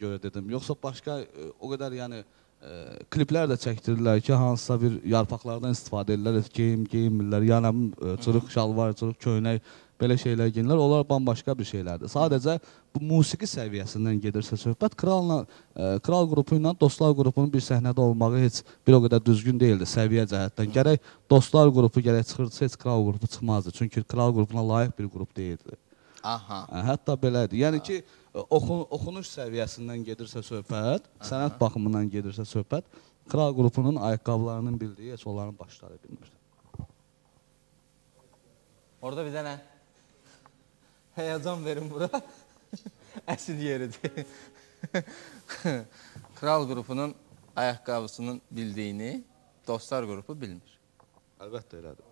görə dedim. Yoxsa başqa o qədər yəni kliplər də çəkdirirlər ki, hansısa bir yarpaqlardan istifadə edirlər, geyinmirlər, yanım, çırıq şalvar, çırıq köynək, belə şeylər geyinirlər. Onlar bambaşqa bir şeylərdir. Sadəcə bu musiqi səviyyəsindən gedirsə söhbət, Kral qrupu ilə Dostlar qrupunun bir səhnədə olmağı heç bir o qədər düzgün deyildi səviyyə cəhətdən. Gərək Dostlar qrupu gərək çıxırdısa, heç Kral qrupu çıxmazdı. Çünki Kral qrupuna layiq bir qrup deyildi. Hətta belədir. Yəni ki, oxunuş səviyyəsindən gedirsə söhbət, sənət baxımından gedirsə söhbət, Kral qrupunun ayaqqabılarının bildiyi heç onların başları bilmirdi. Orada bir dənə həyəcan verin bura. Əsil yeridir. Kral qrupunun ayaqqabısının bildiyini Dostlar qrupu bilmir. Əlbəttə elədir.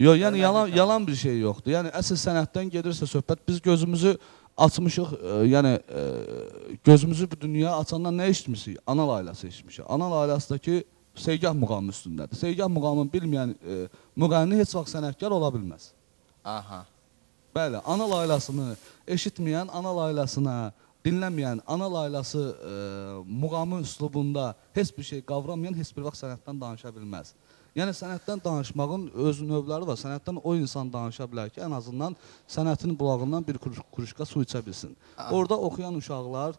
Yox, yəni yalan bir şey yoxdur. Yəni əsl sənətdən gedirsə söhbət, biz gözümüzü açmışıq, yəni gözümüzü bu dünya açandan nə eşitmişik? Ana layləsi eşitmişik. Ana layləsidəki Seygah muğamı üstündədir. Seygah muğamını bilməyən müğənni heç vaxt sənətkar ola bilməz. Bəli, ana laylasını eşitməyən, ana laylasına dinləməyən, ana laylası muğamı üslubunda heç bir şey qavramayan heç bir vaxt sənətdən danışa bilməz. Yəni sənətdən danışmağın öz növləri var. Sənətdən o insan danışa bilər ki, ən azından sənətin bulağından bir kuruşka su içə bilsin. Orada oxuyan uşaqlar,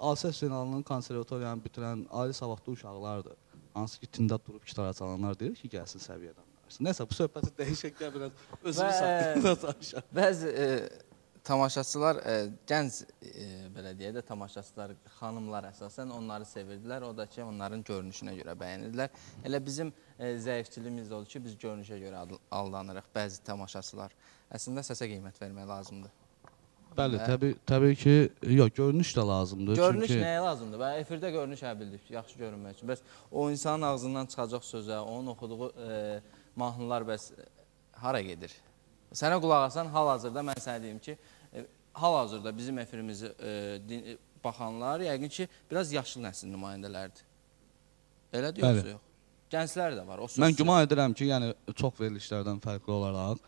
Alses Zeynalının konservatoriyanı bitirən ali savadlı uşaqlardır. Hansı ki, tində durub gitara çalanlar deyir ki, gəlsin səviyyədən danışsın. Nəysə, bu söhbəti dəyişək gəl biraz özümüz haqqında danışaq. Bəzi tamaşaçılar, gənc belə deyək də tamaşaçılar, xanımlar əsasən onları sevirdilər. O da ki, onların görünüşünə görə bəyənirdilər. Elə bizim zəifçiliyimiz olur ki, biz görünüşə görə aldanırıq bəzi tamaşaçılar. Əslində səsə qiymət vermək lazımdır. Bəli, təbii ki, yox, görünüş də lazımdır. Görünüş nəyə lazımdır? Efirdə görünüş bildik, yaxşı görünmək üçün. Bəs o insanın ağzından çıxacaq sözə, onun oxuduğu mahnılar bəs hara gedir? Sənə qulaq asan, hal-hazırda mən sənə deyim ki, hal-hazırda bizim efirimizi baxanlar yəqin ki, biraz yaşlı nəsil nümayəndələrdir. Elə deyirsə yox. Gənclər də var. Mən güman edirəm ki, yəni çox verilişlərdən fərqli olaraq,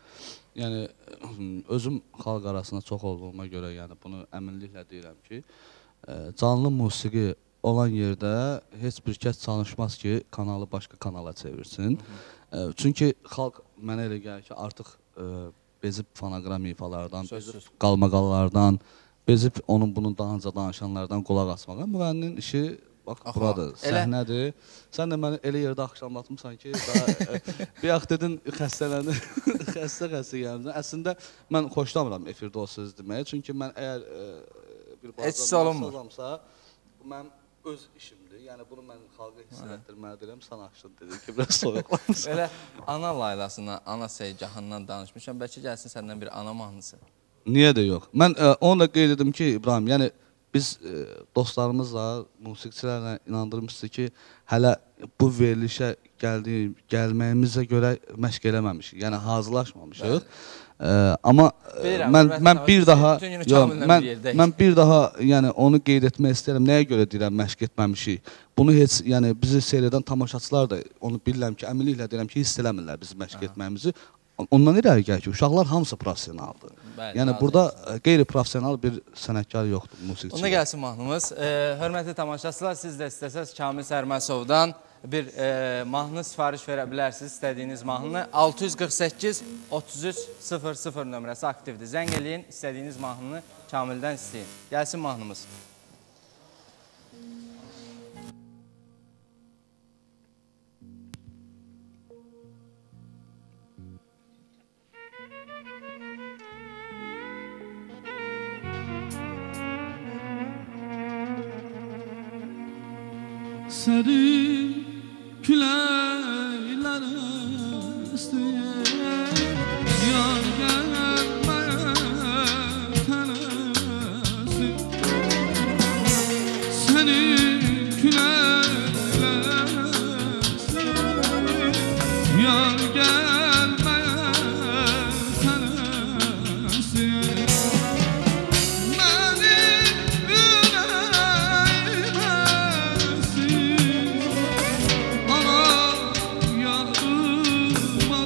yəni özüm xalq arasında çox olduğuma görə, yəni bunu əminliklə deyirəm ki, canlı musiqi olan yerdə heç bir kəs çalışmaz ki, kanalı başqa kanala çevirsin. Çünki xalq mənə elə gəlir ki, artıq bezib fonoqram ifalardan, bezib qalmaqallardan, bezib onun bunun daha önce danışanlardan qulaq asmağa. Müğənninin işi bax, buradır, səhnədir. Sən də məni elə yerdə axşamlatmışsan ki, bir vaxt dedin xəstələnir, xəstə gəlmişsən. Əslində, mən xoşlamıram efirdə o söz deməyə. Çünki mən əgər bir bazda olmazsa, mənim öz işimdir. Yəni, bunu mən xalqa hiss etdirməli deyirəm, sən açdın dedim ki, biraz soyuqlamısan. Elə ana laylasına, ana seygahından danışmışam. Bəlkə gəlsin səndən bir ana mahnısı. Niyə də yox? Mən onu da qeyd edim ki, İbrahim, yəni, biz dostlarımızla, musiqiçilərlə inandırmışsınız ki, hələ bu verilişə gəlməyimizə görə məşq eləməmişik, yəni hazırlaşmamışıq. Amma mən bir daha yəni onu qeyd etmək istəyirəm. Nəyə görə deyirəm məşq etməmişik? Bunu heç yəni bizi seyr edən tamaşaçılar da onu bilirəm ki, əminliklə deyirəm ki, hiss eləmirlər bizim məşq etməyimizi. Ondan irəli gəlir ki, uşaqlar hamısı professionaldır. Yəni burada qeyri-professional bir sənətkar yoxdur musiqiçi. Onda gəlsin mahnımız. Hörmətli tamaşaçılar, siz də istəsəz Kamil Sərməsovdan bir mahnı sifariş verə bilərsiniz, istədiyiniz mahnını. 648-3300 nömrəsi aktivdir. Zəng eləyin, istədiyiniz mahnını Kamildən istəyin. Gəlsin mahnımız. Serin küleyler isteyen yar gelmeye tenesin. Senin küleyler isteyen yar gelmeye tenesin. Ana yardıma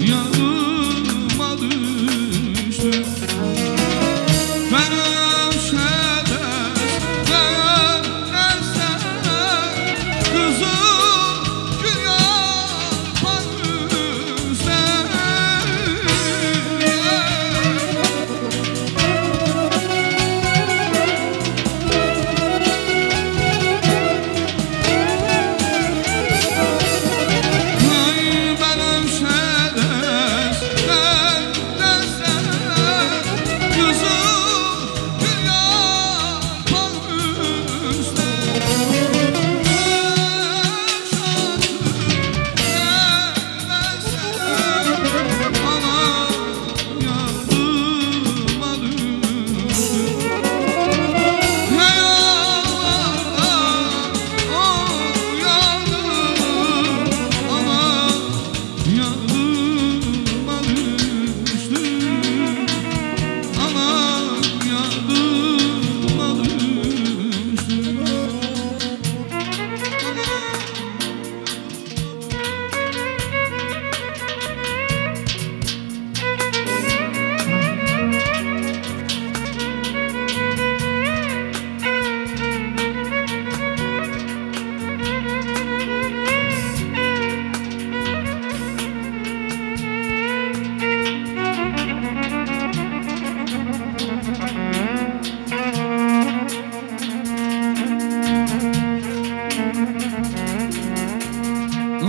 yanıma düştü. Benim şerefsizler kızım gül yapar üstler.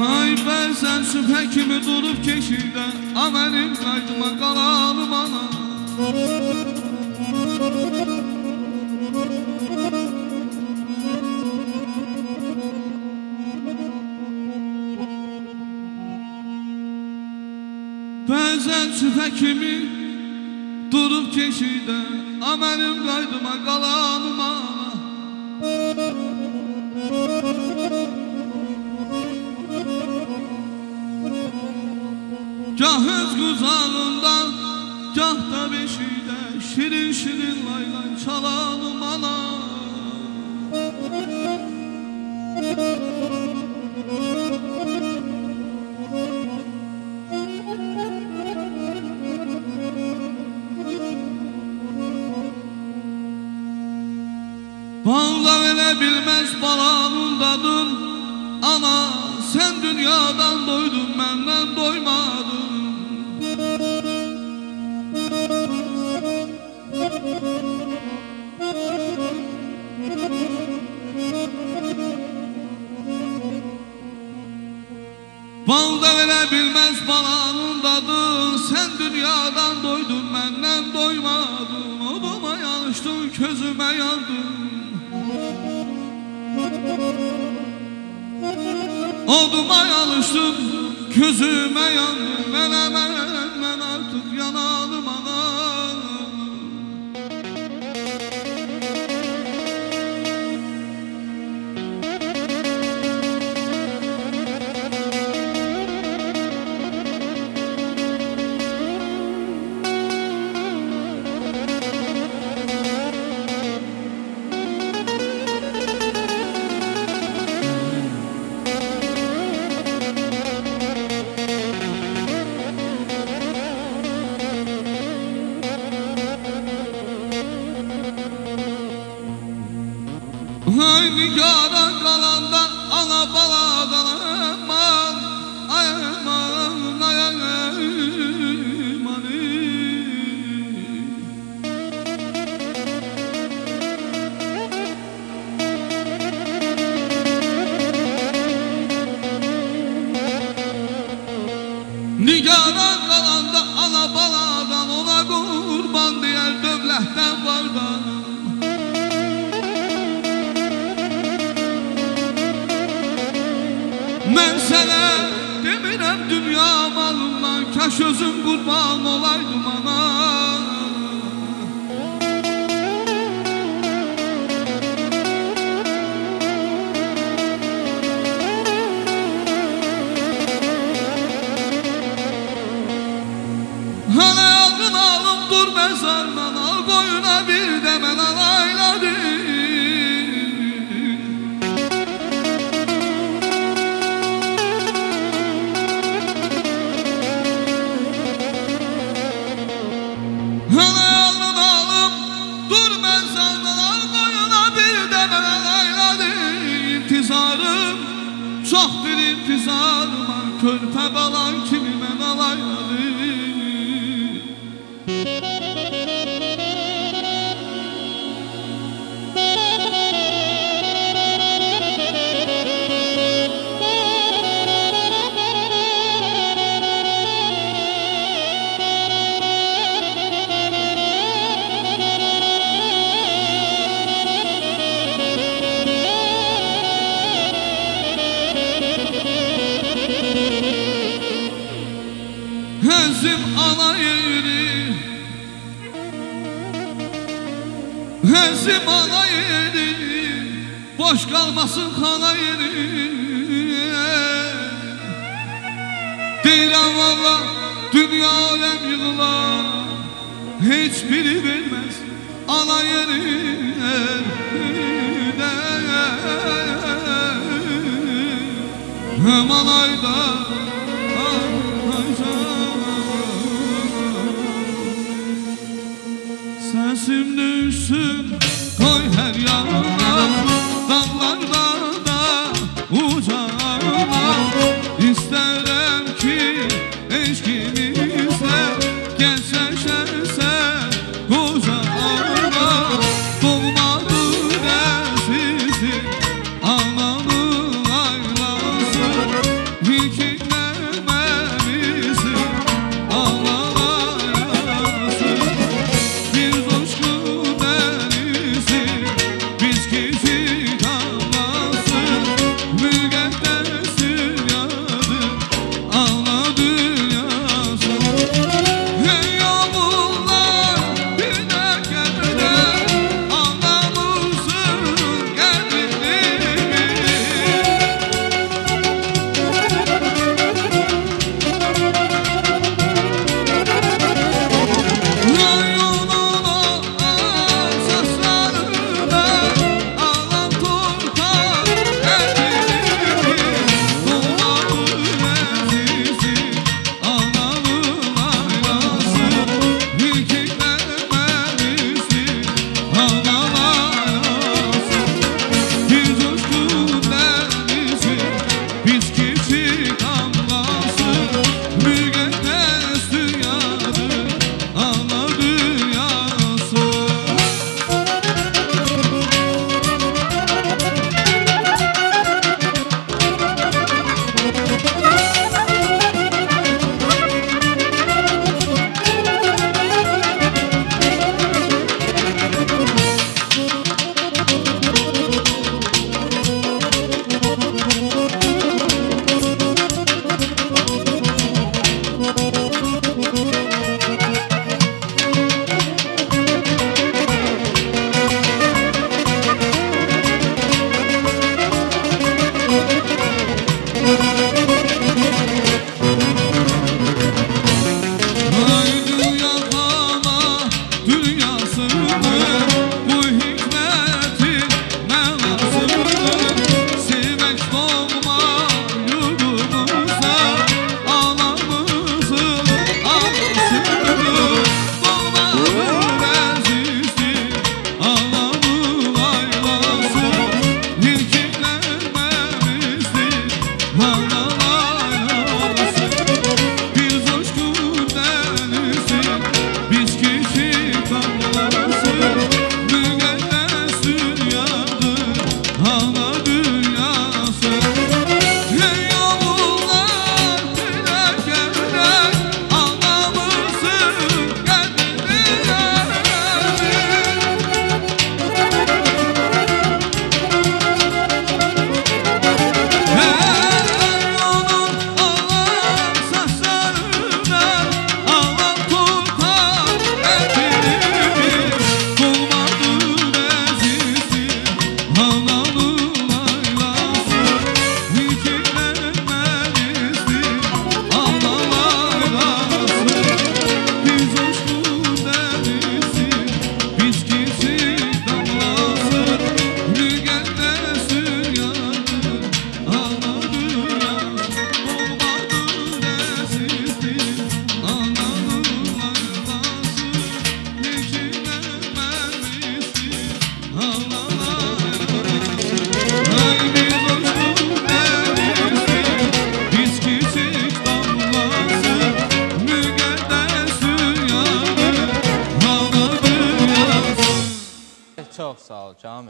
Ay ben sen süper kimi durup keşirde amelim kaydıma kalalım ana. Ben sen süper kimi durup keşirde amelim kaydıma kalalım ana. Gah öz güzarından, gah da beşiğde şirin şirin lay lay çalalım ana. Vallahi verebilmez balanın tadın, ana sen dünyadan doydun benden doymadın. Balda verebilmez balanın tadı, sen dünyadan doydun benden doymadın. Oduma yanıştın közüme yandın. Oduma yanıştın közüme yandın. Ben artık yanalım ana. Hay nigardan kalanda ana baladan aman, ay aman, ay aman. Nigardan kalanda ana baladan ona kurban diğer dövlehten vardan. Ben sana demirəm dünya malından, kaş özüm qurban olaydım ana. Hala yalgın alım dur mezardan, al boyuna bir de mən alayladım. Hala yalnız alım dur ben sandalar koyuna bir dene layladı intizarım çok bir intizarım var körpe balan kimi ben alayladı Hezim ana yeri Hezim ana yeri Boş kalmasın kana yeri Deyirəm valla dünya alem yığılar Hiçbiri bilmez ana yeri Hem anayda Sesim düşsün koy her yana Dağlarda da ucağına İsterim ki eşkimizle Gerçekleşse kucağına Doğmadı sizi ananın aylası Hikimlememizi alan aylası Bir coşku deli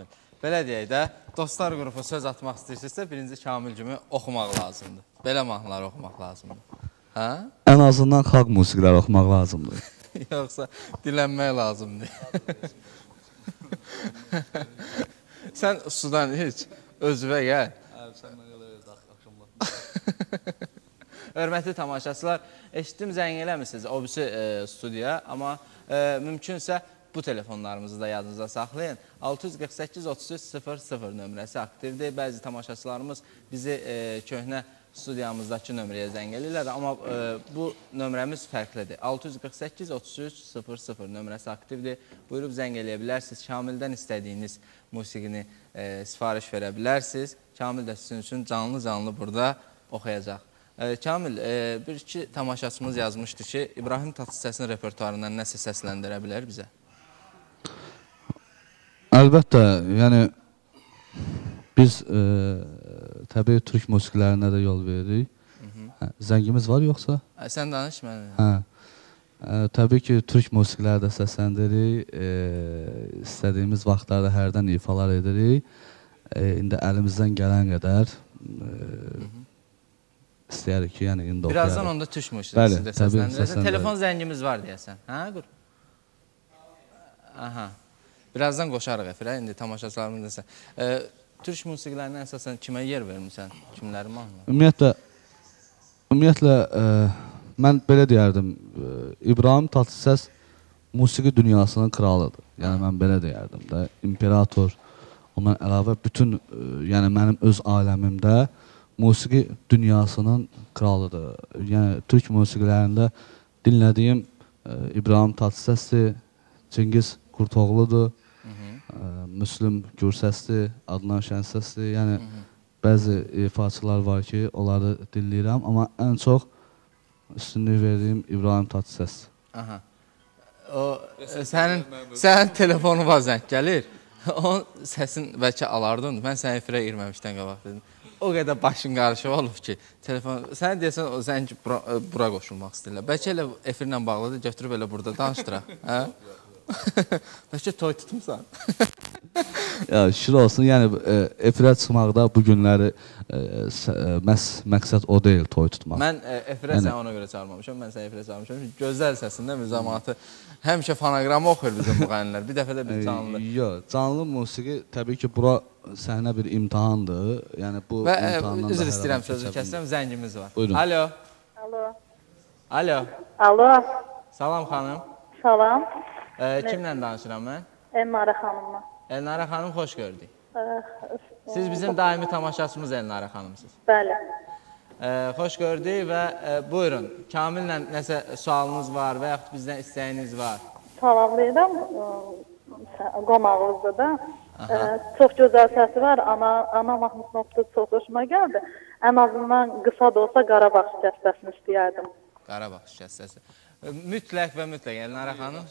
Kamil. Belə deyək də, dostlar qrupu söz atmaq istəyirsinizsə, birinci Kamil kimi oxumaq lazımdır. Belə mahnıları oxumaq lazımdır. Hə? Ən azından xalq musiqiləri oxumaq lazımdır. Yoxsa dilənmək lazımdır. Sən sudan heç özüvə gəl. Hörmətli tamaşaçılar, eşitdim zəng eləmişsiniz o birisi studiyaya, amma mümkünsə bu telefonlarımızı da yadınıza saxlayın. 648-33-00 nömrəsi aktivdir. Bəzi tamaşaçılarımız bizi köhnə studiyamızdakı nömrəyə zəng eləyirlər, amma bu nömrəmiz fərqlidir. 648-33-00 nömrəsi aktivdir. Buyurub zəng eləyə bilərsiniz. Kamildən istədiyiniz musiqini sifariş verə bilərsiniz. Kamil də sizin üçün canlı-canlı burada oxuyacaq. Kamil, bir-iki tamaşaçımız yazmışdı ki, İbrahim Tatlıses'in repertuarından nəsə səsləndirə bilər bizə? Əlbəttə, yəni biz təbii türk musiqilərinə də yol veririk. Zəngimiz var yoxsa? Sən danış mənə. Hə. Təbii ki, türk musiqiləri də səsləndirik. İstədiyimiz vaxtlarda hərdən ifalar edirik. İndi əlimizdən gələn qədər istəyərik ki, yəni indi oxuyarıq. Birazdan onda türk musiqisi də səsləndirəcək. Telefon zəngimiz var deyəsən. Hə, qur? Aha. Birazdan qoşarıq efirə, indi tamaşaçılarımız desə. Türk musiqilərinə əsasən kimə yer vermirsən? Kimləri mahnılar? Ümumiyyətlə, mən belə deyərdim, İbrahim Tatlıses musiqi dünyasının kralıdır. Yəni, mən belə deyərdim də, imperator, ondan əlavə bütün, yəni mənim öz aləmimdə musiqi dünyasının kralıdır. Yəni, türk musiqilərində dinlədiyim İbrahim Tatlısesdir, Cengiz Kurtoğludur, Müslüm Gürsesdir, Adnan Şənsəsdir. Yəni, bəzi ifaçılar var ki, onları dinləyirəm, amma ən çox üstünlük verdiyim İbrahim Tatlıses. Aha. Sənin telefonu var zəng gəlir, onun səsin bəlkə alardın, mən səni efirə girməmişdən qabaq dedim. O qədər başın qarışıq olub ki, sənə deyəsən o zəng bura qoşulmaq istəyirlər. Bəlkə elə efirlə bağlıdır, götürüb elə burada danışdıraq. Bəlkə toy tutmuşsan. Şükür olsun, yəni efirə çıxmaqda bu günləri məqsəd o deyil, toy tutmaq. Mən efirə səni ona görə çağırmamışam, mən səni efirə çağırmışam. Gözəl səsində müzəmanatı həmişə fonoqramı oxuyur bizim müğənnilər, bir dəfə də biz canlı. Yox, canlı musiqi təbii ki, bura səhnə bir imtihandır. Yəni bu imtihandan da üzr istəyirəm sözü kəsəm, zəngimiz var. Buyurun. Alo. Alo. Alo. Alo. Salam xanım. Salam. Kimlə danışıram mən? Elnara xanımla. Elnara xanım, xoş gördük. Siz bizim daimi tamaşaçımız Elnara xanımsınız. Bəli. Xoş gördük və buyurun, Kamillə nəsə sualınız var və yaxud bizdən istəyiniz var? Salamlayıram qonağınızda da. Çox gözəl səsi var. Ana mahnısının oxudu, çox hoşuma gəldi. Ən azından qısa da olsa Qarabağ şikəstəsini istəyərdim. Qarabağ şikəstəsi. Mütləq və mütləq Elnara xanım.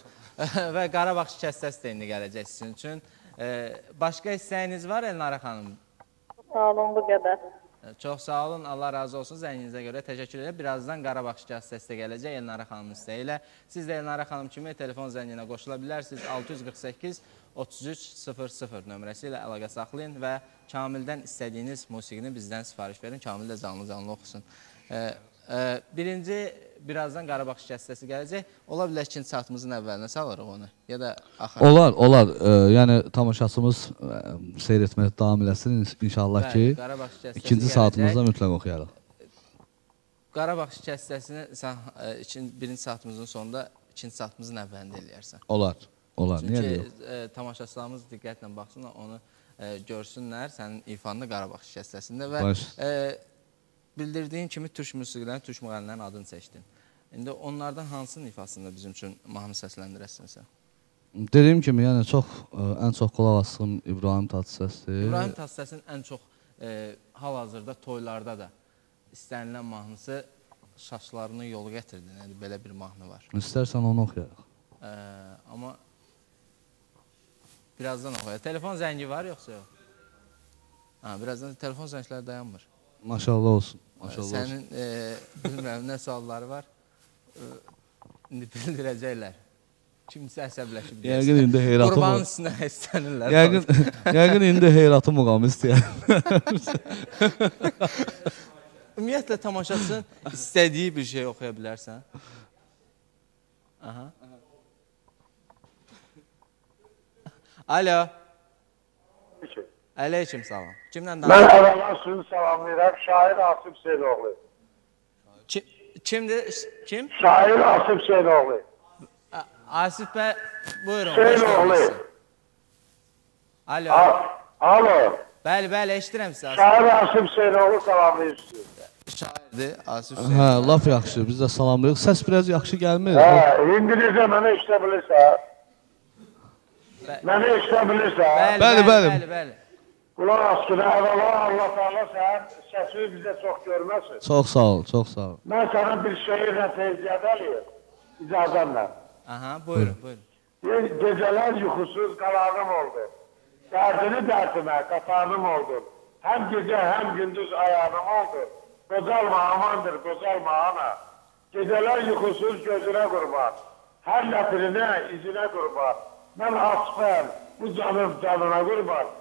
Və Qarabağ şikəstəsi də indi gələcək sizin üçün. Başqa istəyiniz var Elnara xanım? Sağ olun, bu qədər. Çox sağ olun, Allah razı olsun. Zənginizə görə təşəkkür edirəm. Birazdan Qarabağ şikəstəsi də gələcək Elnara xanımın istəyi ilə. Siz də Elnara xanım kimi telefon zənginə qoşula bilərsiniz. 648-33-00 nömrəsi ilə əlaqə saxlayın və Kamildən istədiyiniz musiqini bizdən sifariş verin. Kamil də canlı-canlı oxusun. Birazdan Qarabağ şikəstəsi gələcək. Ola bilər ikinci saatımızın əvvəlinə salırıq onu, ya da axır. Olar. Yəni, tamaşaçımız seyr etməyə davam eləsin. İnşallah ki, ikinci saatimizdə mütləq oxuyarıq. Qarabağ şikəstəsini birinci saatımızın sonunda, ikinci saatımızın əvvəlində eləyərsən. Olar. Niyə deyək? Çünki tamaşaçılarımız diqqətlə baxsınlar, onu görsünlər sənin ifanını Qarabağ şikəstəsində və bildirdiyin kimi türk musiqilərin, türk müğənnilərin adını seçdin. İndi onlardan hansının ifasında bizim üçün mahnı səsləndirəsinsə? Dediyim kimi, yəni ən çox qulaq asdığım İbrahim Tatlısesdir. İbrahim Tatlıses'in ən çox hal-hazırda toylarda da istənilən mahnısı Şaşlarını yolu gətirdin. Yəni, belə bir mahnı var. İstərsən onu oxuyarıq. Amma birazdan oxuyarıq. Telefon zəngi var yoxsa yox? Birazdan telefon zəngləri dayanmır. Maşallah olsun. Sənin bilmirəm nə sualları var, indi bildirəcəklər. Kimsə əsəbləşib Yəqin indi heyratı Qurbanın üstünə istənirlər. Yəqin indi heyratı muğamı istəyər. Ümumiyyətlə, tamaşaçının istədiyi bir şey oxuya bilərsən. Aha. Alo. Aleyküm salam. Kimdən Mən əvvəla sizi salamlayıram. Şair Asif Hüseynoğlu. Kimdir? Kim? Şair Asif Hüseynoğlu. Asif bəy, buyurun. Hüseynoğlu. Alo. Alo. Bəli, bəli, eşidirəm sizə. Şair Asif Hüseynoğlu salamlayırsınız. Şairdir, Asif Hüseynoğlu. Hə, laf yaxşı, biz də salamlayırıq. Səs biraz yaxşı gəlmir. Hə, İngilizcə mənə işlə bilirsən. Mənə işlə bilirsən. Bəli. Qulaq askına, əvvəla Allah Teala sən səsini bizə çox görməsin. Çox sağ ol, çox sağ ol. Mən sana bir şeirlə tezgədə eləyim, icazənlə. Aha, buyurun. Gecələr yuxusuz qalanım oldu. Dərdini dərdimə, qapanım oldu. Həm gecə, həm gündüz ayağım oldu. Qocalma amandır, qocalma ana. Gecələr yuxusuz gözünə qurban. Hər ləpirinə, izinə qurban. Mən asfər, bu canım canına qurban.